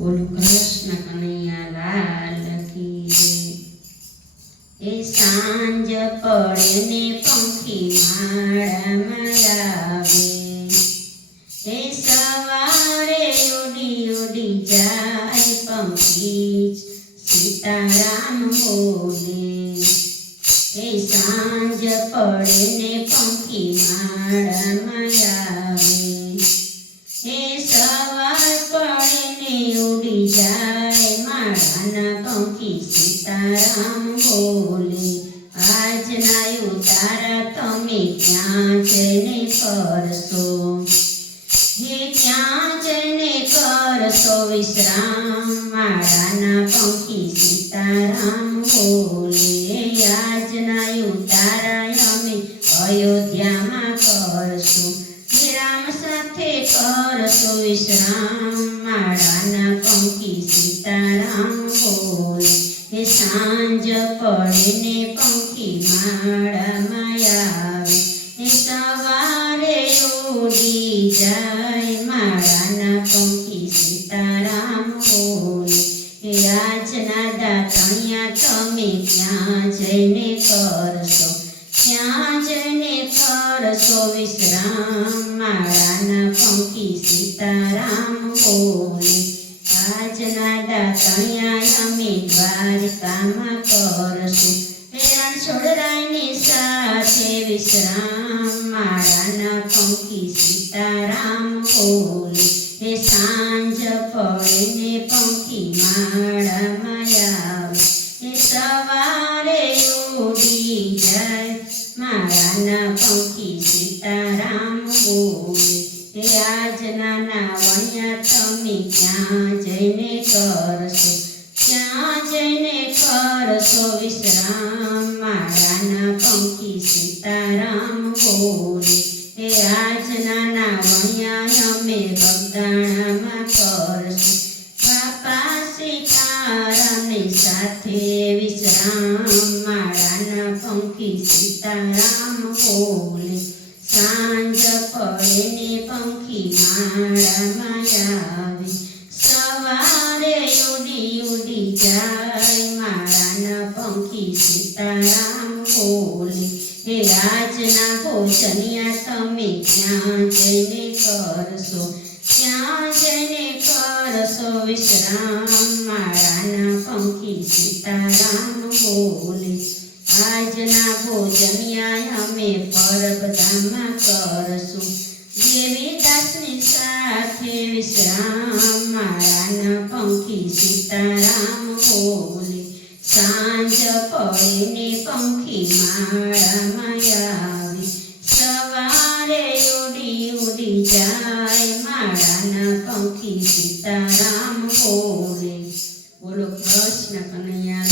બોલો કૃષ્ણ કનૈયા લાલ કી જય। એ સાંજ પડે ને પંખી માળામાં આવે, એ સવારે ઉડી ઉડી જાય પંખી સીતારામ બોલે। એ સાંજ પડે ને પંખી માળામાં આવે, એ સવાર પડે ને ઉડી જાય માળાના પંખી સીતારામ બોલે। આજના ઉતારા તમે ક્યાં જઈને કરશો, હે ક્યાં જઈને કરશો વિશ્રામ, માળાના પંખી સીતારામ બોલે। આજના ઉતારા અમે અયોધ્યામાં કરશું, રામ સાથે કરશો વિશ્રામ, માળાના પંખી સીતારામ બોલે। એ સાંજ પડે ને પંખી માળામાં આવે, એ સવારે ઉડી જાય માળાના પંખી સીતારામ બોલે। એ આજના દાતણિયા તમે ક્યાં જઈને કરશો, ક્યાં જઈને કરશો વિશ્રામ, માળાના પંખી સીતારામ બોલે। આજના દાતણિયા અમે દ્વારકામાં કરશું, રણછોડરાયની સાથે વિશ્રામ, માળાના પંખી સીતારામ બોલે। એ સાંજ પડે ને પંખી માળામાં આવે, એ સવારે ઉડી જાય માળાના પંખી સીતારામ બોલે। એ આજના નાવણિયા તમે ક્યાં જઈને કરશો, ક્યાં જઈને કરશો વિશ્રામ, માળાના પંખી સીતારામ બોલે। એ આજના નાવણિયા અમે બગદાણામાં કરશું, બાપા સીતારામની સાથે વિશ્રામ, માળાના પંખી સીતારામ બોલે। સાંજ પડે ને પંખી માળામાં આવે, સવારે ઉડી ઉડી જાય માળાના પંખી સીતારામ બોલે। એ આજના ભોજનિયા તમે ક્યાં જઈને કરશો, ક્યાં જઈને કરશો વિશ્રામ, માળાના પંખી સીતારામ બોલે। આજના ભોજનિયા અમે પરબધામમાં કરશું, દેવીદાસની સાથે વિશ્રામ, માળાના પંખી સીતારામ બોલે। સાંજ પડે ને પંખી માળામાં આવે, સવારે ઉડી ઉડી જાય માળાના પંખી સીતારામ બોલે। બોલો કૃષ્ણ કનૈયા